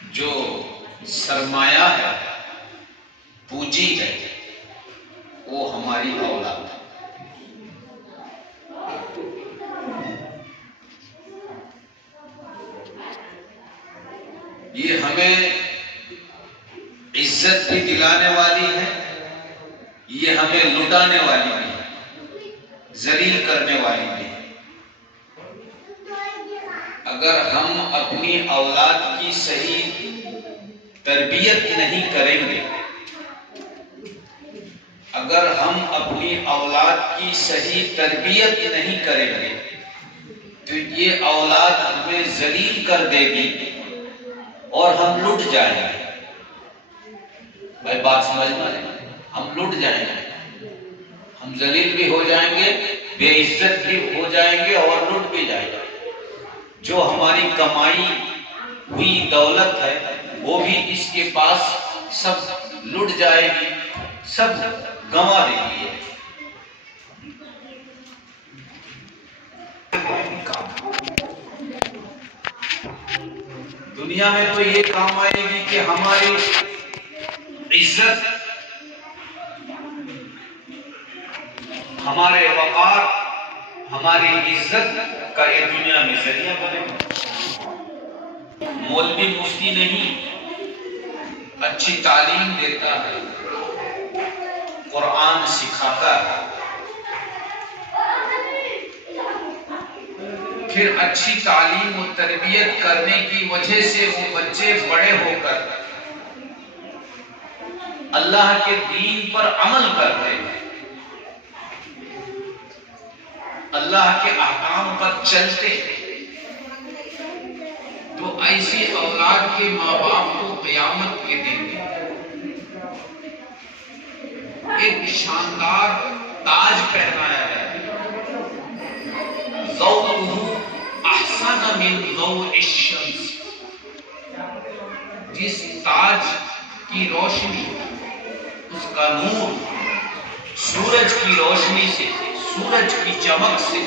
جو سرمایہ ہے، پونجی ہے، وہ ہماری اولاد ہے۔ یہ ہمیں عزت بھی دلانے والی ہے، یہ ہمیں لٹانے والی بھی ہے، ذلیل کرنے والی بھی ہے۔ اگر ہم اپنی اولاد کی صحیح تربیت نہیں کریں گے، اگر ہم اپنی اولاد کی صحیح تربیت نہیں کریں گے تو یہ اولاد ہمیں ذلیل کر دے گی اور ہم لٹ جائیں گے۔ بھائی بات سمجھنا ہے، ہم لٹ جائیں گے، ہم ذلیل بھی ہو جائیں گے، بے عزت بھی ہو جائیں گے اور لٹ بھی جائیں گے۔ جو ہماری کمائی ہوئی دولت ہے وہ بھی اس کے پاس سب لٹ جائے گی، سب گنوا دے گی۔ دنیا میں تو یہ کام آئے گی کہ ہماری عزت، ہمارے وقار، ہماری عزت کا یہ دنیا میں ذریعہ بنے گا۔ مولوی مفتی نہیں، اچھی تعلیم دیتا ہے، قرآن سکھاتا ہے، پھر اچھی تعلیم و تربیت کرنے کی وجہ سے وہ بچے بڑے ہو کر اللہ کے دین پر عمل کرتے ہیں، اللہ کے احکام پر چلتے ہیں، تو ایسی اولاد کے ماں باپ کو قیامت کے دن ایک شاندار تاج پہنایا ہے۔ ضوءہ احسن من ضوء الشمس، جس تاج کی روشنی، اس کا نور سورج کی روشنی سے، سورج کی چمک سے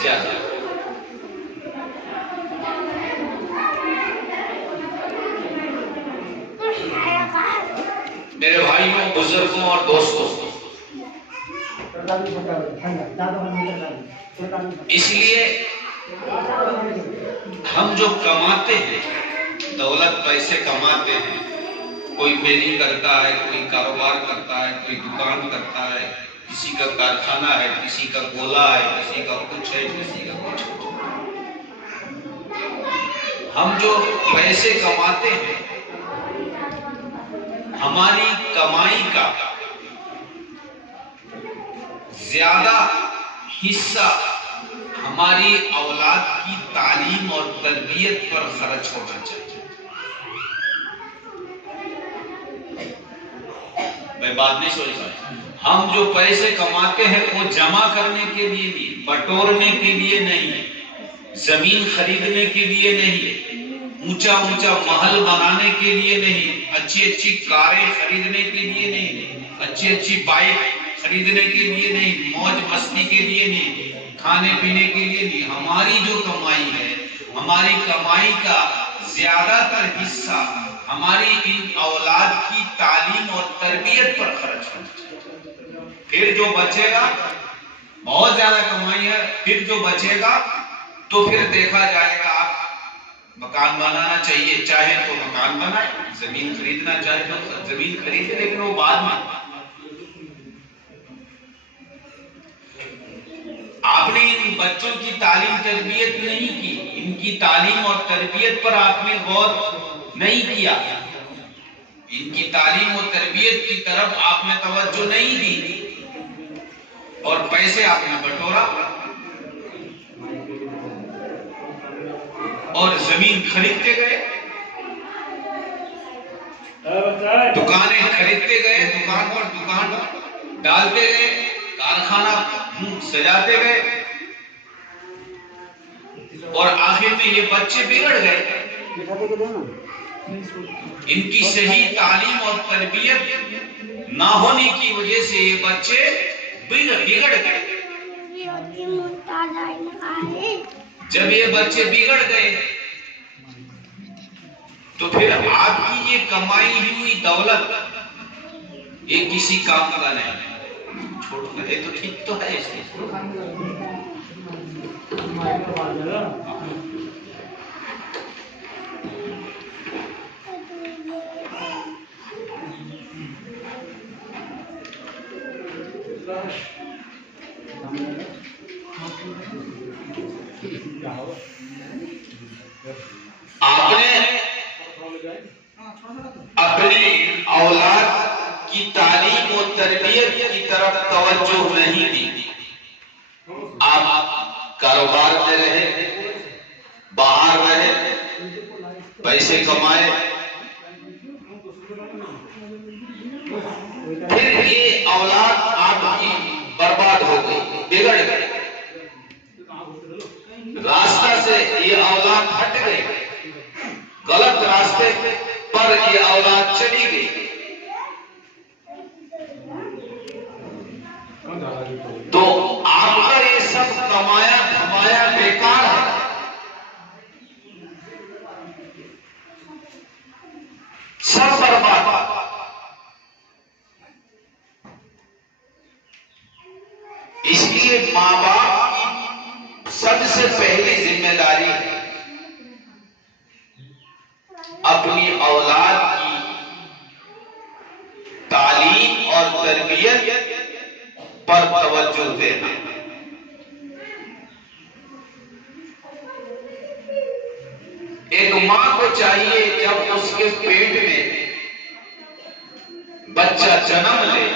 زیادہ ہے۔ میرے بھائیوں، بزرگوں اور دوستوں، اس لیے ہم جو کماتے ہیں، دولت پیسے کماتے ہیں، کوئی بیلی کرتا ہے، کوئی کاروبار کرتا ہے، کوئی دکان کرتا ہے، کسی کا کارخانہ ہے، کسی کا گولا ہے، کسی کا کچھ ہے، کسی کا کچھ ہے۔ ہم جو پیسے کماتے ہیں، ہماری کمائی کا زیادہ حصہ ہماری اولاد کی تعلیم اور تربیت پر خرچ ہونا چاہیے۔ میں بات نہیں سوچ رہا، ہم جو پیسے کماتے ہیں وہ جمع کرنے کے لیے نہیں، بٹورنے کے لیے نہیں، زمین خریدنے کے لیے نہیں، اونچا اونچا محل بنانے کے لیے نہیں، اچھی اچھی کاریں خریدنے کے لیے نہیں، اچھی اچھی بائک خریدنے کے لیے نہیں، موج مستی کے لیے نہیں، کھانے پینے کے لیے نہیں۔ ہماری جو کمائی ہے، ہماری کمائی کا زیادہ تر حصہ ہماری ان اولاد کی تعلیم اور تربیت پر خرچ ہونا چاہیے۔ پھر جو بچے گا، بہت زیادہ کمائی ہے، پھر جو بچے گا تو پھر دیکھا جائے گا۔ مکان بنانا چاہیے، چاہے تو مکان بنائے، زمین خریدنا چاہے تو زمین خریدے، لیکن وہ بعد میں۔ آپ نے ان بچوں کی تعلیم تربیت نہیں کی، ان کی تعلیم اور تربیت پر آپ نے غور نہیں کیا، ان کی تعلیم و تربیت کی طرف آپ نے توجہ نہیں دی، اور پیسے آپ نے بٹورا اور زمین خریدتے گئے، دکانیں خریدتے گئے، دکان پر دکان ڈالتے گئے، کارخانہ سجاتے گئے، اور آخر میں یہ بچے بگڑ گئے۔ ان کی صحیح تعلیم اور تربیت نہ ہونے کی وجہ سے یہ بچے بگڑ گئے۔ جب یہ بچے بگڑ گئے تو پھر آپ کی یہ کمائی ہوئی دولت یہ کسی کام کا نہیں، چھوڑو گا یہ تو ٹھیک تو ہے اس میں۔ آپ نے اپنی اولاد کی تعلیم و تربیت کی طرف توجہ نہیں دی، آپ کاروبار میں رہے، باہر رہے، پیسے کمائے، پھر یہ اولاد آپ کی برباد ہو گئی، بگڑ گئی، راستہ سے یہ اولاد ہٹ گئی، غلط راستے پر یہ اولاد چلی گئی، تو آپ کا یہ سب کمایا دھمایا بیکار ہے۔ سب برباد۔ اس لیے ماں باپ کی سب سے پہلی ذمہ داری ہے اپنی اولاد کی تعلیم اور تربیت پر توجہ دینا۔ ایک ماں کو چاہیے جب اس کے پیٹ میں بچہ جنم لے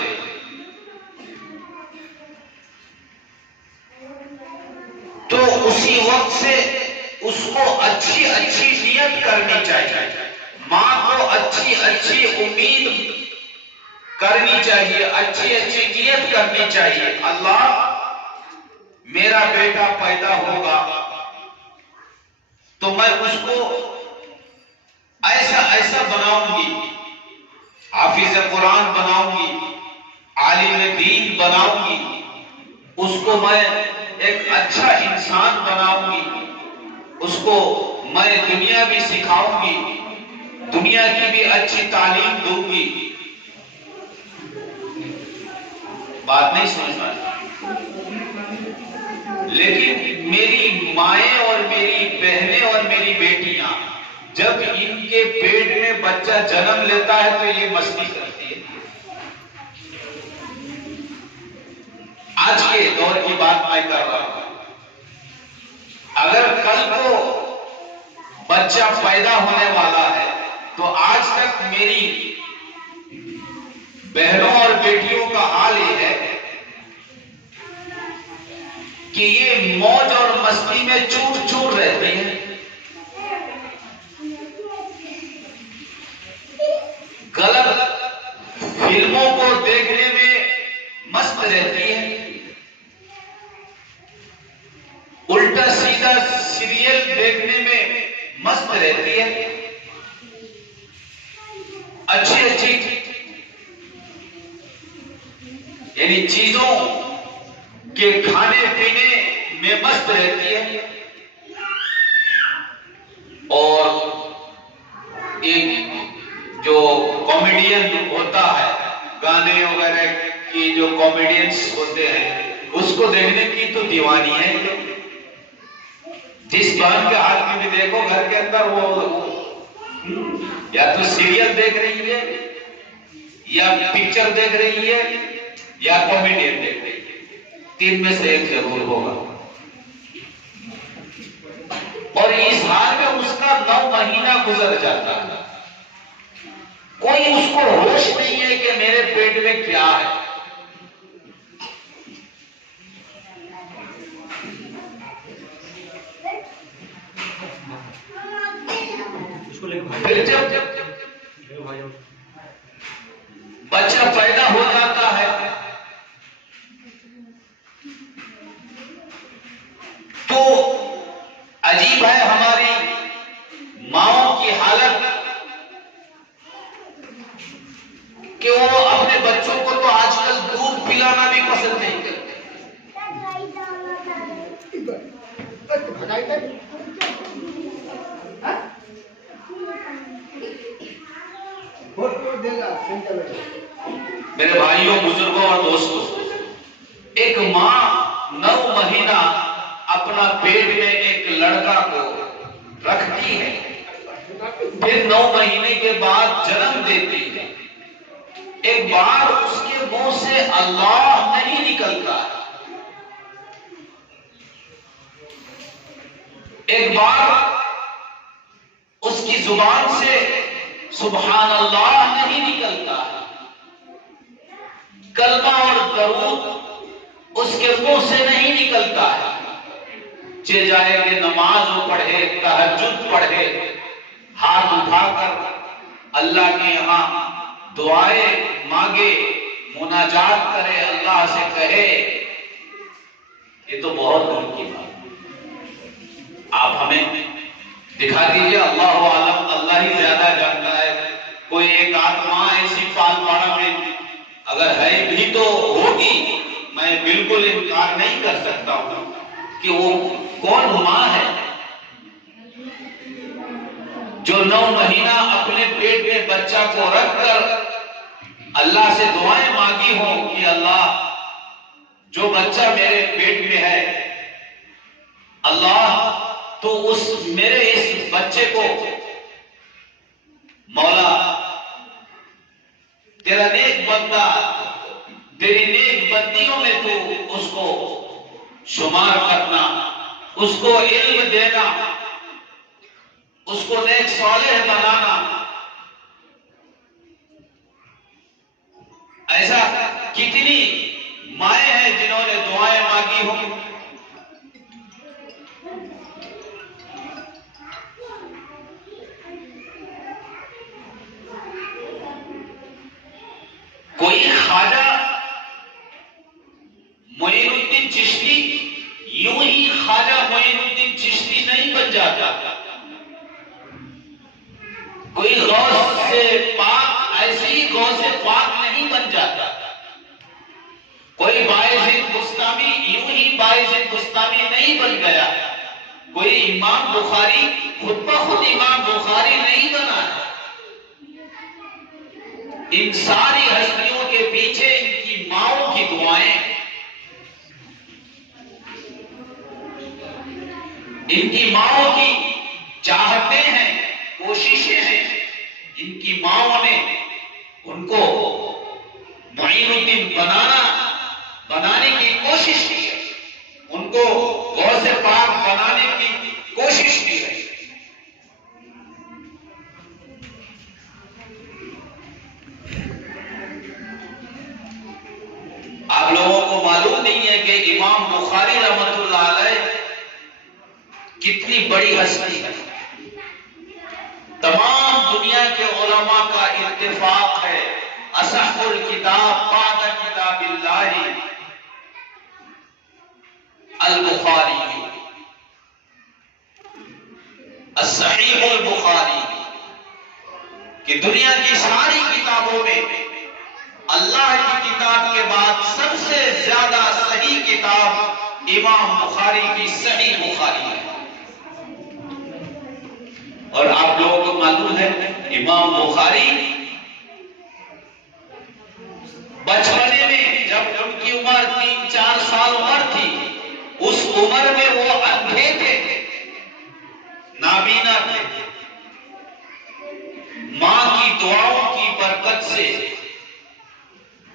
تو اسی وقت سے اس کو اچھی اچھی نیت کرنی چاہیے، ماں کو اچھی اچھی امید کرنی چاہیے، اچھی اچھی نیت کرنی چاہیے، اللہ میرا بیٹا پیدا ہوگا تو میں اس کو ایسا ایسا بناؤں گی، حافظ قرآن بناؤں گی، عالم دین بناؤں گی، اس کو میں ایک اچھا انسان بناؤں گی، اس کو میں دنیا بھی سکھاؤں گی، دنیا کی بھی اچھی تعلیم دوں گی۔ بات نہیں سمجھ پاتی، لیکن میری مائیں اور میری بہنیں اور میری بیٹیاں جب ان کے پیٹ میں بچہ جنم لیتا ہے تو یہ مستی کرتی ہے۔ آج کے دور کی بات میں کر رہا ہوں، اگر کل کو بچہ پیدا ہونے والا ہے تو آج تک میری بہنوں اور بیٹیوں کا حال یہ ہے کہ یہ موج اور مستی میں چور چور رہتے ہیں، غلط فلموں کو دیکھنے میں مست رہتی ہیں، الٹا سیدھا سیریل دیکھنے میں مست رہتی ہے، اچھی اچھی یعنی چیزوں کے کھانے پینے میں مست رہتی ہے، اور ایک جو کامیڈین ہوتا ہے، گانے وغیرہ کی جو کامیڈینس ہوتے ہیں اس کو دیکھنے کی تو دیوانی ہے۔ جس بہن کے ہاتھ میں بھی دیکھو گھر کے اندر وہ یا تو سیریل دیکھ رہی ہے یا پکچر دیکھ رہی ہے یا کامیڈین دیکھ رہی ہے، تین میں سے ایک ضرور ہوگا، اور اس حال میں اس کا 9 مہینہ گزر جاتا ہے، کوئی اس کو ہوش نہیں ہے کہ میرے پیٹ میں کیا ہے۔ پھر جب بچہ پیدا ہو جاتا ہے تو عجیب ہے ہماری ماؤں کی حالت کہ وہ اپنے بچوں کو تو آج کل دودھ پلانا بھی پسند نہیں کرتے، میرے بھائیوں، بزرگوں اور دوستوں، ایک ماں 9 مہینہ اپنا پیٹ میں ایک لڑکا کو رکھتی ہے، پھر 9 مہینے کے بعد جنم دیتی ہے۔ ایک بار اس کے منہ سے اللہ نہیں نکلتا، ایک بار اس کی زبان سے سبحان اللہ نہیں نکلتا، کلمہ اور درود اس کے منہ سے نہیں نکلتا ہے۔ چاہے کہ نماز پڑھے، تہجد پڑھے، ہاتھ اٹھا کر اللہ کے یہاں دعائیں مانگے، مناجات کرے، اللہ سے کہے، یہ تو بہت دور کی بات۔ آپ ہمیں دکھا دیجئے، اللہ عالم، اللہ ہی زیادہ جانتا ہے، کوئی ایک آدمی ایسی پال پاڑا میں اگر ہے بھی تو ہوگی، میں بالکل انکار نہیں کر سکتا ہوں کہ وہ کون ماں ہے جو 9 مہینہ اپنے پیٹ میں بچہ کو رکھ کر اللہ سے دعائیں مانگی ہوں کہ اللہ جو بچہ میرے پیٹ میں ہے، اللہ تو میرے اس بچے کو مولا تیرا نیک بندہ، تیری نیک بندیوں میں تو اس کو شمار کرنا، اس کو علم دینا، اس کو نیک صالح بنانا۔ ایسا کتنی مائیں ہیں جنہوں نے دعائیں مانگی ہوں۔ کوئی خواجہ معین الدین چشتی یوں ہی خواجہ معین الدین چشتی نہیں بن جاتا، کوئی غوث سے پاک ایسے ہی غوث سے پاک نہیں بن جاتا، کوئی باعث بستامی یوں ہی باعث بستامی نہیں بن گیا، کوئی امام بخاری خود بخود امام بخاری نہیں بنا ہے۔ ان ساری ہستیوں کے پیچھے ان کی ماؤں کی دعائیں، ان کی ماؤں کی چاہتیں ہیں، کوششیں ہیں۔ ان کی ماؤں نے ان کو معین الدین بنانے کی کوشش کی ہے، ان کو غوث پاک بنانے کی کوشش کی ہے۔ آپ لوگوں کو معلوم نہیں ہے کہ امام بخاری رحمۃ اللہ علیہ کتنی بڑی ہستی ہے۔ تمام دنیا کے علماء کا اتفاق ہے، اصح الکتاب بعد کتاب اللہ البخاری، الصحیح البخاری، کہ دنیا کی ساری کتابوں میں اللہ کی کتاب کے بعد سب سے زیادہ صحیح کتاب امام بخاری کی صحیح بخاری ہے۔ اور آپ لوگوں کو معلوم ہے امام بخاری بچپنے میں جب ان کی عمر 3-4 سال عمر تھی، اس عمر میں وہ اندھے تھے، نابینا تھے۔ ماں کی دعاؤں کی برکت سے،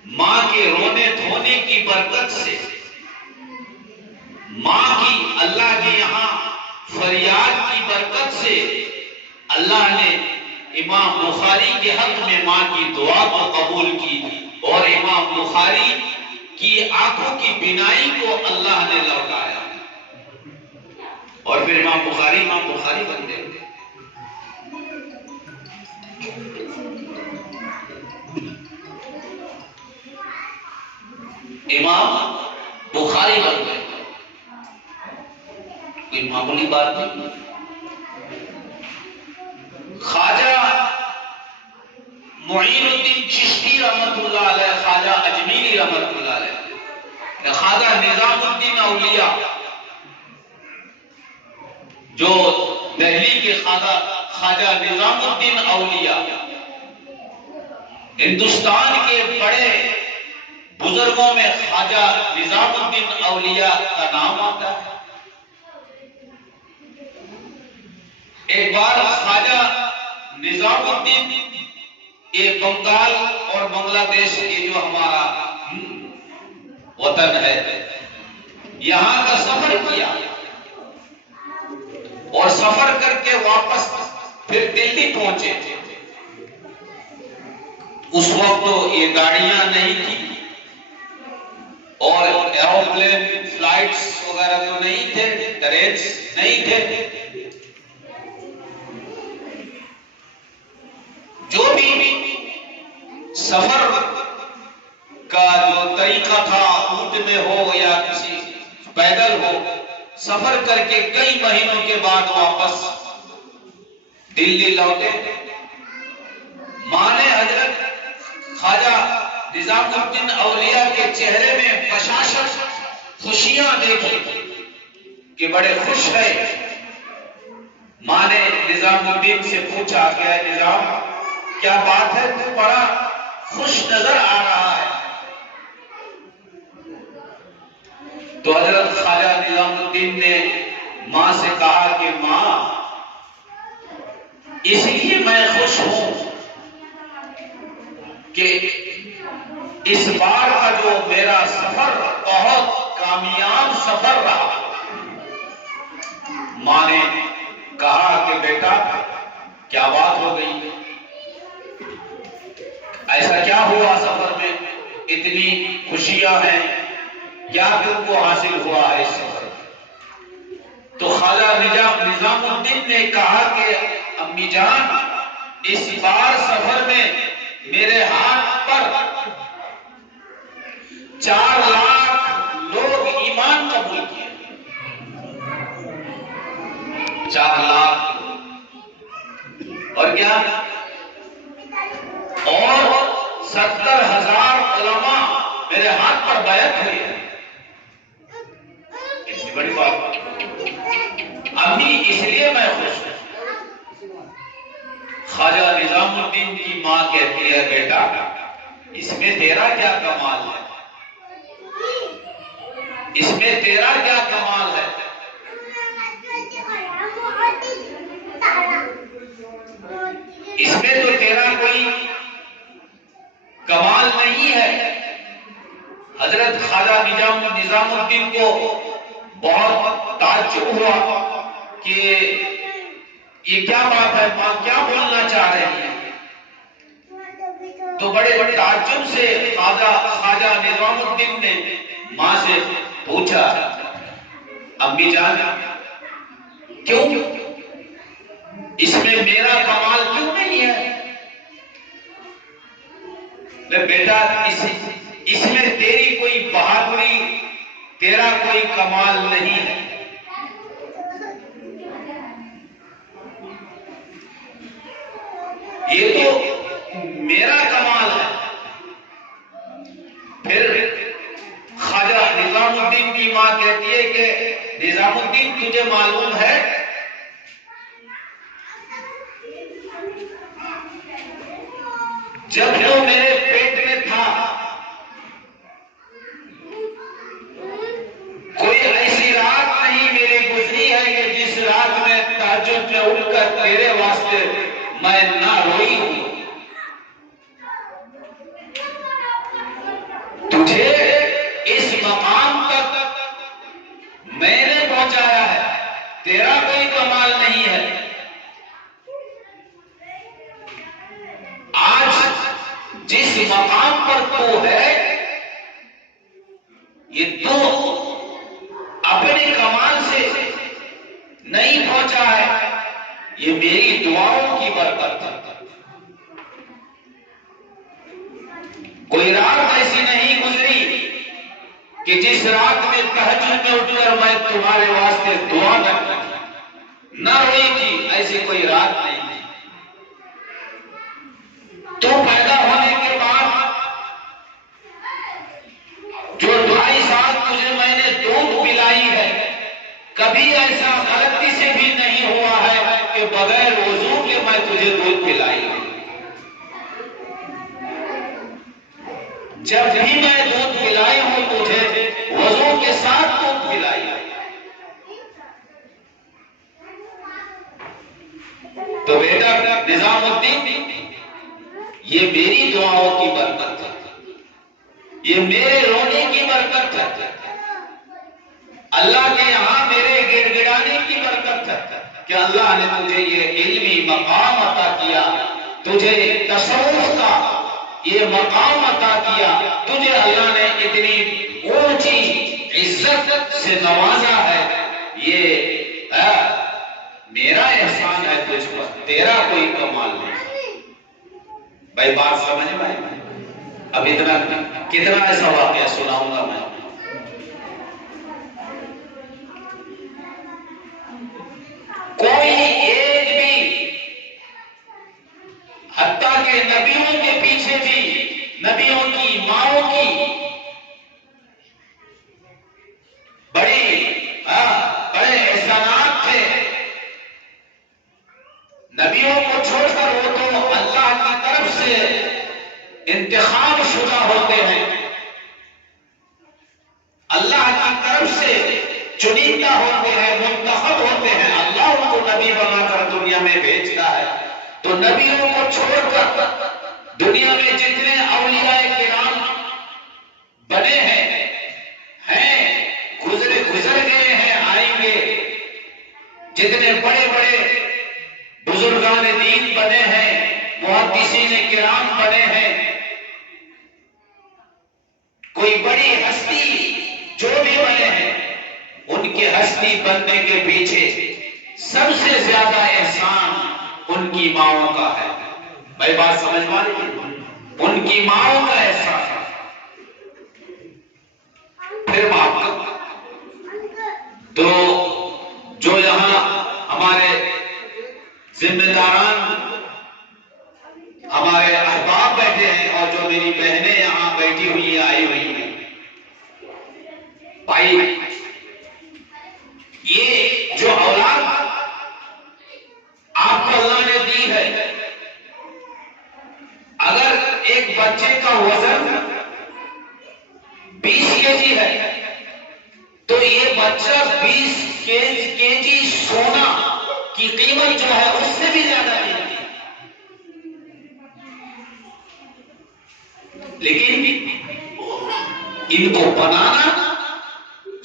ماں کے رونے دھونے کی برکت سے، ماں کی اللہ کے یہاں فریاد کی برکت سے اللہ نے امام بخاری کے حق میں ماں کی دعا کو قبول کی، اور امام بخاری کی آنکھوں کی بینائی کو اللہ نے لوٹایا، اور پھر امام بخاری بن گئے۔ امام بخاری بن گئے، کوئی معمولی بات نہیں۔ خواجہ معین الدین چشتی رحمت اللہ علیہ، خواجہ اجمیری رحمت اللہ علیہ، خواجہ نظام الدین اولیاء جو دہلی کے خواجہ نظام الدین اولیاء، ہندوستان کے بڑے بزرگوں میں خواجہ نظام الدین اولیاء کا نام آتا ہے۔ ایک بار خواجہ نظام الدین یہ بنگال اور بنگلہ دیش یہ جو ہمارا وطن ہے یہاں کا سفر کیا اور سفر کر کے واپس پھر دلی پہنچے۔ اس وقت تو یہ گاڑیاں نہیں تھی اور ایروپلین فلائٹس وغیرہ تو نہیں تھے، ٹرینس نہیں تھے۔ جو بھی سفر کا جو طریقہ تھا، اونٹ میں ہو یا کسی پیدل ہو، سفر کر کے کئی مہینوں کے بعد واپس دلی لوٹے۔ ماں نے حضرت خواجہ نظام الدین اولیاء کے چہرے میں بشاشت خوشیاں دیکھی کہ بڑے خوش ہے۔ ماں نے نظام الدین سے پوچھا کہ اے نظام کیا بات ہے، تو بڑا خوش نظر آ رہا ہے؟ تو حضرت خواجہ نظام الدین نے ماں سے کہا کہ ماں اس لیے میں خوش ہوں کہ اس بار کا جو میرا سفر بہت کامیاب سفر رہا۔ ماں نے کہا کہ بیٹا کیا بات ہو گئی، ایسا کیا ہوا سفر میں، اتنی خوشیاں ہیں، کیا تم کو حاصل ہوا ہے اس سفر میں؟ تو خواجہ نظام الدین نے کہا کہ امی جان اس بار سفر میں میرے ہاتھ پر 4 لاکھ لوگ ایمان قبول کیے۔ 4 لاکھ اور کیا، اور 70,000 علماء میرے ہاتھ پر بیعت ہوئی ہے۔ اتنی بڑی بات امی، اس لیے میں خوش ہوں۔ خواجہ نظام الدین کی ماں کہتی ہے بیٹا اس میں تیرا کیا کمال ہے، اس میں تیرا کیا کمال ہے؟ اس میں تو تیرا کوئی کمال نہیں ہے۔ حضرت خواجہ نظام الدین کو بہت تعجب ہوا کہ یہ کیا بات ہے، ماں کیا بولنا چاہ رہی ہے؟ تو بڑے تعجب سے خواجہ نظام الدین نے ماں سے پوچھا امی جان کیوں، اس میں میرا کمال کیوں نہیں ہے؟ بیٹا اس میں تیری کوئی بہادری، تیرا کوئی کمال نہیں ہے، یہ تو میرا کمال ہے۔ پھر خواجہ نظام الدین کی ماں کہتی ہے کہ نظام الدین تجھے معلوم ہے جب وہ میرے پیٹ میں تھا کوئی ایسی رات نہیں میری گزری ہے کہ جس رات میں تہجد میں اٹھ کر تیرے واسطے میں نہ روئی ہوں۔ تجھے اس مقام تک میں نے پہنچایا ہے، تیرا کوئی کمال نہیں ہے۔ آج جس مقام پر تو ہے یہ تو اپنے کمال سے نہیں پہنچا ہے، یہ میری دعاؤں کی برکت ہے۔ کوئی رات ایسی نہیں گزری کہ جس رات میں تہجد میں اٹھ کر میں تمہارے واسطے دعا نہ روئی تھی، ایسی کوئی رات نہیں تھی۔ تو پیدا ہونے کے بعد جو 2.5 سال تجھے میں نے دودھ پلائی ہے، کبھی ایسا غلطی سے بھی نہیں ہوا ہے کہ بغیر وضو کے میں تجھے دودھ پلائی ہے۔ جب بھی میں دودھ پلائی ہوں تجھے وضو کے ساتھ دودھ پلائی. تو بیٹا نظام الدین، یہ میری دعاؤں کی برکت ہے، یہ میرے رونے کی برکت ہے، اللہ کے یہاں میرے گڑ گڑانے کی برکت ہے کہ اللہ نے تجھے یہ علمی مقام عطا کیا، تجھے تصوف کا یہ مقام عطا کیا، تجھے اللہ نے اتنی اونچی عزت سے نوازا ہے. یہ میرا احسان ہے تجھ پر، تیرا کوئی کمال نہیں. بھائی بات سمجھ میں؟ اب اتنا کتنا ایسا واقعہ سناؤں گا میں. کوئی ایک بھی، حتیٰ کہ نبیوں کے پیچھے بھی نبیوں کی ماؤں کی بڑے احسانات تھے. نبیوں کو چھوڑ کر وہ تو اللہ کی طرف سے انتخاب شدہ ہوتے ہیں، اللہ کی طرف سے چنندہ ہوتے ہیں، منتخب ہوتے ہیں. اللہ ان کو نبی بنا کر دنیا میں بھیجتا ہے. تو نبیوں کو چھوڑ کر دنیا میں جتنے اولیاء کرام بنے ہیں گزر گئے ہیں، آئیں گے، جتنے بڑے بڑے بزرگان دین بنے ہیں، محدثین کرام بنے ہیں، کوئی بڑی ہستی جو بھی بنے ہیں، ان کی ہستی بننے کے پیچھے سب سے زیادہ احسان ان کی ماؤں کا ہے. بھائی بات سمجھ پا رہی ہے؟ ان کی ماؤں کا احسان. پھر بات تو جو یہاں ہمارے ذمہ داران، ہمارے احباب بیٹھے ہیں، اور جو میری بہنیں یہاں بیٹھی ہوئی ہیں، آئی ہوئی ہیں، بھائی یہ جو اولاد آپ کو اللہ نے دی ہے، اگر ایک بچے کا وزن 20 kg ہے تو یہ بچہ 20 kg سونا کی قیمت جو ہے اس سے بھی زیادہ قیمتی ہے. لیکن ان کو بنانا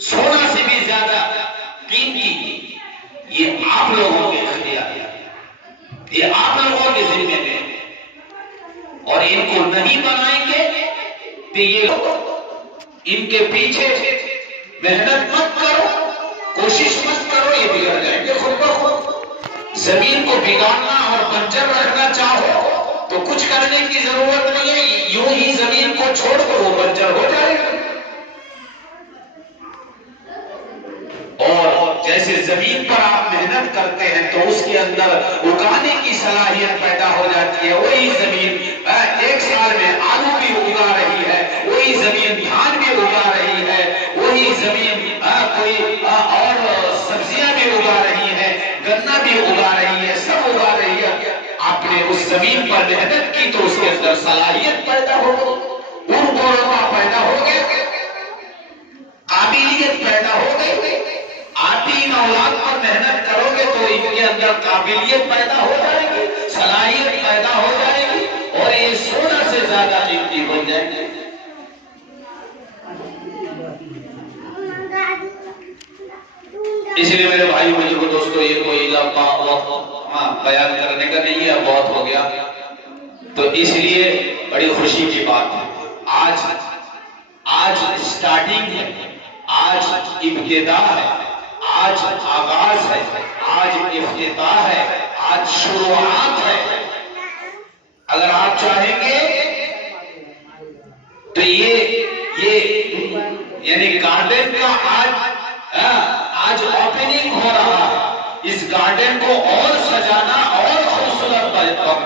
سونا سے بھی زیادہ قیمتی، یہ آپ لوگوں کے اختیار ہے، یہ آپ لوگوں کے ذمہ میں. اور ان کو نہیں بنائیں گے تو یہ ان کے پیچھے محنت مت کرو، کوشش مت کرو، یہ بگڑ جائیں گے خود بخود. زمین کو بگاڑنا اور بنجر رکھنا چاہو تو کچھ کرنے کی ضرورت نہیں ہے، یوں ہی زمین کو چھوڑ کر وہ بنجر ہو جائے گا. اور جیسے زمین پر آپ محنت کرتے ہیں تو اس کے اندر اگانے کی صلاحیت پیدا ہو جاتی ہے. وہی زمین ایک سال میں آلو بھی اگا رہی ہے، وہی زمین دھان بھی اگا رہی ہے، وہی زمین کوئی اور سبزیاں بھی اگا رہی ہے، گنا بھی اگا رہی ہے، سب اگا رہی ہے. آپ نے اس زمین پر محنت کی تو اس کے اندر صلاحیت پیدا ہو گئی، اربا پیدا ہو گیا، قابلیت پیدا ہو گئی. آپ بھی ان اولاد پر محنت کرو گے تو ان کے اندر قابلیت پیدا ہو جائے گی، صلاحیت پیدا ہو جائے گی، اور یہ سونا سے زیادہ قیمتی ہو جائیں گے. اس لیے میرے بھائی بزرگوں دوستو، یہ کوئی لمبا وقت بیان کرنے کا نہیں ہے، بہت ہو گیا. تو اس لیے بڑی خوشی کی بات ہے، آج سٹارٹنگ ہے، آج ابتدا ہے، آج آغاز ہے، آج افتتاح ہے، آج شروعات ہے. اگر آپ چاہیں گے تو یہ یعنی گارڈن کا آج اوپننگ ہو رہا ہے. اس گارڈن کو اور سجانا اور خوبصورت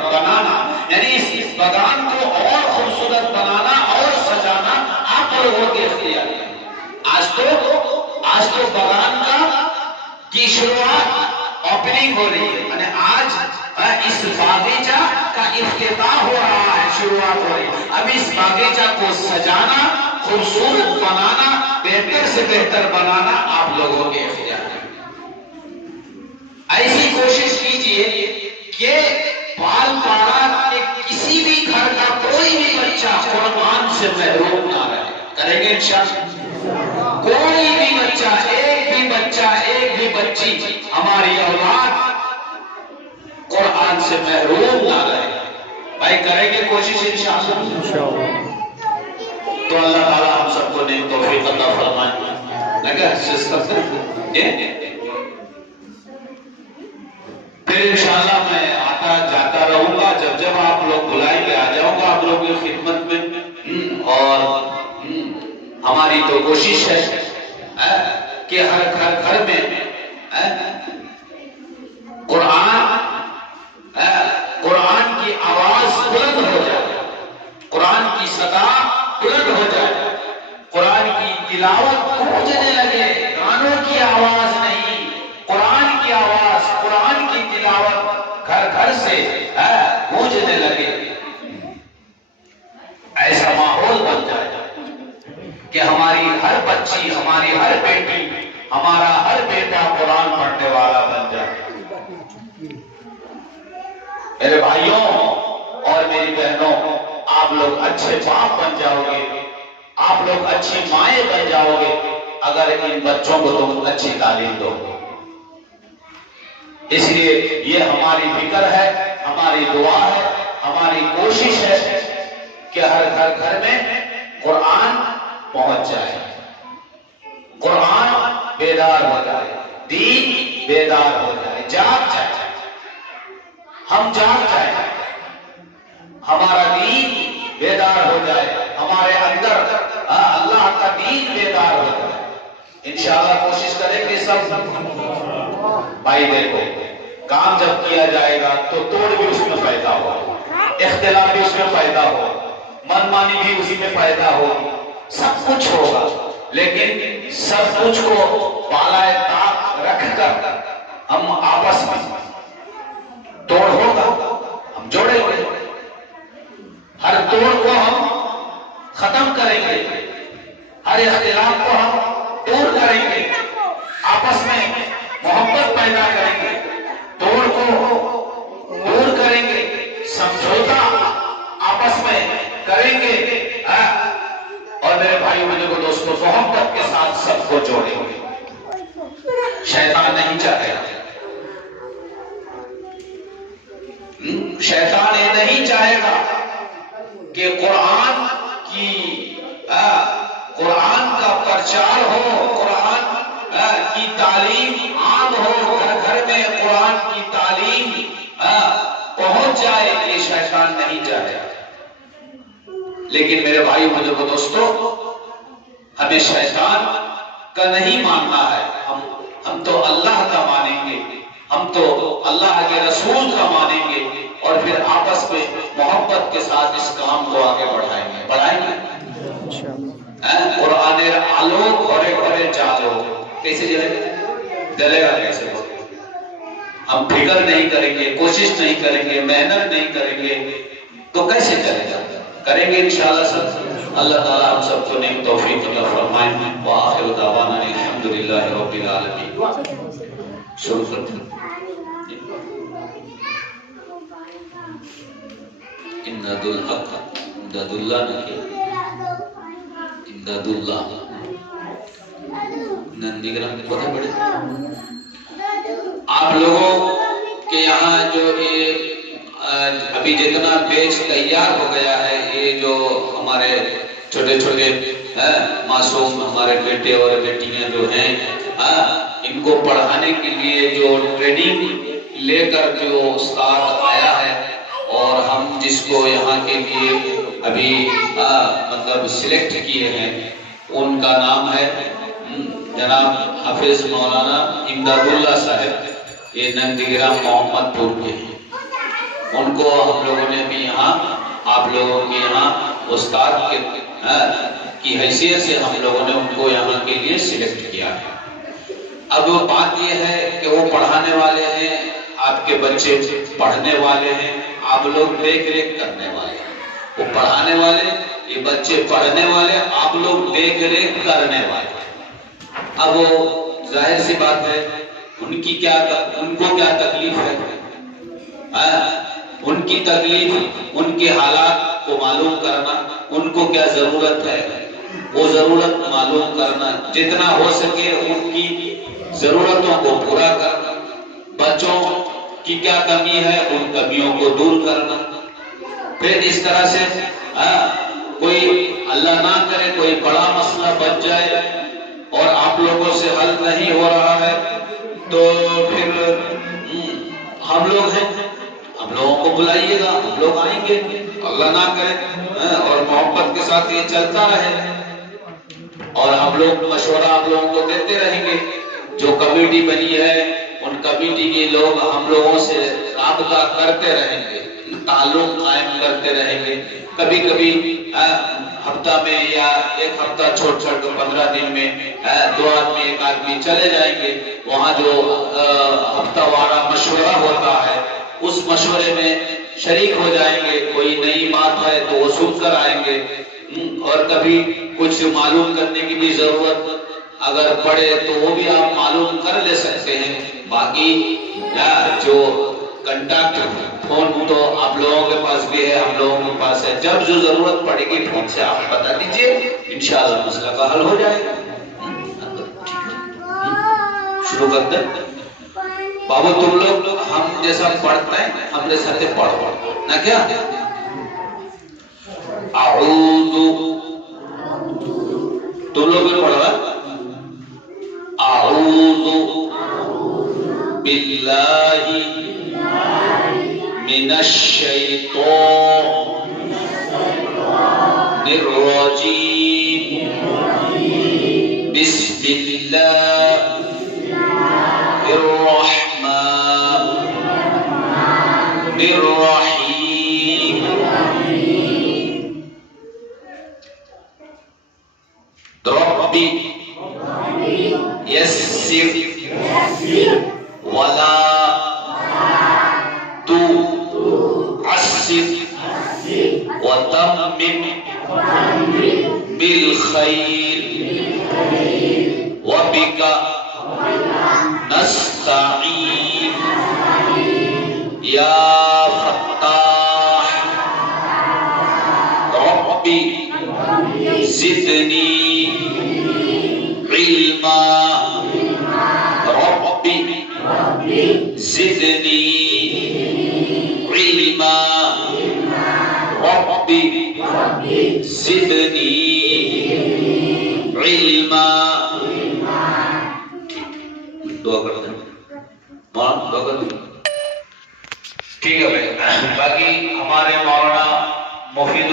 بنانا، یعنی اس باغان کو اور خوبصورت بنانا اور سجانا آپ لوگوں کے اختیار ہے. آج تو باغان کی شروعات اوپننگ ہو رہی ہے، یعنی آج اس باغیچہ کا افتتاح ہو رہا ہے، شروعات ہو رہی. اب اس باغیچہ کو سجانا، خوبصورت بنانا، بہتر سے بہتر بنانا آپ لوگوں کے اختیار ہے. ایسی کوشش کیجئے کہ پال پاڑا کہ کسی بھی گھر کا کوئی بھی بچہ قرآن سے محروم نہ رہے. کریں گے انشاءاللہ؟ کوئی بھی بچہ، ایک بھی بچی، ہماری اولاد قرآن سے محروم نہ رہے. بھائی کریں گے کوشش انشاءاللہ؟ تو اللہ تعالیٰ ہم سب کو نیک توفیق عطا فرمائے. لگا حسس کرتے ہیں. پھر انشاءاللہ میں آتا جاتا رہوں گا. جب آپ لوگ بلائیں گے آ جاؤں گا آپ لوگوں کی خدمت میں. اور ہماری تو کوشش ہے کہ ہر گھر میں قرآن کی آواز بلند ہو جائے، قرآن کی صدا بلند ہو جائے، قرآن کی تلاوت گونجنے لگے. گانوں کی آواز نہیں، قرآن کی آواز، قرآن کی تلاوت گھر گھر سے گونجنے لگے. ایسا ماحول بن جائے کہ ہماری ہر بچی، ہماری ہر بیٹی، ہمارا ہر بیٹا قرآن پڑھنے والا بن جائے. میرے بھائیوں اور میری بہنوں، آپ لوگ اچھے باپ بن جاؤ گے، آپ لوگ اچھی مائیں بن جاؤ گے اگر ان بچوں کو تم اچھی تعلیم دو. اس لیے یہ ہماری فکر ہے، ہماری دعا ہے، ہماری کوشش ہے کہ ہر گھر میں قرآن پہنچ جائے، قرآن بیدار ہو جائے، دین بیدار ہو جائے، جاگ جائے. ہم جاگ جائیں، ہمارا دین بیدار ہو جائے، ہمارے اندر اللہ کا دین بیدار ہو جائے. انشاءاللہ کوشش کریں گے سب. بھائی دیکھو، کام جب کیا جائے گا تو توڑ بھی اس میں پیدا ہو، اختلاف بھی اس میں پیدا ہو، من مانی بھی اسی میں پیدا ہو، سب کچھ ہوگا. لیکن سب کچھ کو بالائے طاق رکھ کر ہم آپس میں توڑ ہوگا، ہم جوڑیں گے. ہر توڑ کو ہم ختم کریں گے، ہر اختلاف کو ہم دور کریں گے، آپس میں محبت پیدا کریں گے، توڑ کو دور کریں گے، سمجھوتا آپس میں کریں گے. اور میرے بھائی بزرگوں دوستوں، محبت کے ساتھ سب کو جوڑیں گے. شیطان نہیں چاہے گا، شیطان یہ نہیں چاہے گا کہ قرآن کا پرچار ہو، قرآن کی تعلیم عام ہو، ہر گھر میں قرآن کی تعلیم پہنچ جائے. یہ شیطان نہیں چاہے گا. لیکن میرے بھائی بزرگوں دوستوں، ہمیں شیطان کا نہیں ماننا ہے. ہم تو اللہ کا مانیں گے، ہم تو اللہ کے رسول کا مانیں گے، اور پھر آپس میں محبت کے ساتھ اس کام کو آگے بڑھائیں گے. قرآن آلوک گھرے گھرے جالو، کیسے جلے گا؟ کیسے؟ ہم فکر نہیں کریں گے، کوشش نہیں کریں گے، محنت نہیں کریں گے تو کیسے چلے گا؟ کریں گے انشاءاللہ سب. اللہ تعالیٰ ہم سب کو نیک توفیق عطا فرمائے. وآخر دعوانا الحمدللہ رب العالمین. شروع کرتے ہیں. امداد الحق، امداد اللہ نہیں، امداد اللہ. نندی گرام بہت بڑے. آپ لوگوں کے یہاں جو ابھی جتنا بیچ تیار ہو گیا ہے، یہ جو ہمارے چھوٹے چھوٹے معصوم ہمارے بیٹے اور بیٹیاں جو ہیں، ان کو پڑھانے کے لیے جو ٹریننگ لے کر جو استاد آیا ہے، اور ہم جس کو یہاں کے لیے ابھی مطلب سلیکٹ کیے ہیں، ان کا نام ہے جناب حافظ مولانا امداد اللہ صاحب. یہ نندی گرام محمد پور کے ہیں. ان کو ہم لوگوں نے بھی یہاں آپ لوگوں کے یہاں استاد کی حیثیت سے ہم لوگوں نے ان کو یہاں کے لیے سلیکٹ کیا ہے. اب بات یہ ہے کہ وہ پڑھانے والے ہیں، آپ کے بچے پڑھنے والے ہیں، آپ لوگ دیکھ ریکھ کرنے والے ہیں. وہ پڑھانے والے، یہ بچے پڑھنے والے، آپ لوگ دیکھ ریکھ کرنے والے۔ اب وہ ظاہر سی بات ہے ان کو کیا تکلیف ہے، ان کی تکلیف، ان کے حالات کو معلوم کرنا، ان کو کیا ضرورت ہے وہ ضرورت معلوم کرنا، جتنا ہو سکے ان کی ضرورتوں کو پورا کرنا، بچوں کی کیا کمی ہے ان کمیوں کو دور کرنا۔ پھر اس طرح سے کوئی اللہ نہ کرے کوئی بڑا مسئلہ بچ جائے اور آپ لوگوں سے حل نہیں ہو رہا ہے تو پھر ہم لوگ ہیں، ہم لوگوں کو بلائیے گا، ہم لوگ آئیں گے، اللہ نہ کرے، اور محبت کے ساتھ یہ چلتا رہے اور ہم لوگ مشورہ آپ لوگوں کو دیتے رہیں گے۔ جو کمیٹی بنی ہے ان کمیٹی کے لوگ ہم لوگوں سے رابطہ کرتے رہیں گے، تعلق قائم کرتے رہیں گے۔ کبھی کبھی ہفتہ میں یا ایک ہفتہ چھوڑ چھوڑ کے 15 دن میں 2 آدمی 1 آدمی چلے جائیں گے، وہاں جو ہفتہ وارہ مشورہ ہوتا ہے اس مشورے میں شریک ہو جائیں گے، کوئی نئی بات ہے تو وہ سن کر آئیں گے، اور کبھی کچھ معلوم کرنے کی بھی ضرورت اگر پڑے تو وہ بھی آپ معلوم کر لے سکتے ہیں۔ باقی جو کنٹیکٹ فون تو آپ لوگوں کے پاس بھی ہے، ہم لوگوں کے پاس ہے، جب جو ضرورت پڑے گی فون سے آپ بتا دیجئے، انشاءاللہ مسئلہ کا حل ہو جائے گا۔ شروع کرتے ہیں بابا، تم لوگ ہم جیسا پڑھتے ہیں ہمارے ساتھ پڑھو نہ، کیا اعوذ، تم لوگ بھی پڑھ رہا، اعوذ باللہ من الشیطان الرجیم، بسم اللہ الرحمن الرحیم۔ ربی یسر ولا تعسر وتمم بالخیر وبک نستعین یا فتاح ربی زدنی علما ربی زدنی علما ربی زدنی علما۔ دعا کرتے ہیں، دعا کرتے ہیں، ٹھیک ہے بھائی۔ باقی ہمارے مولانا مفید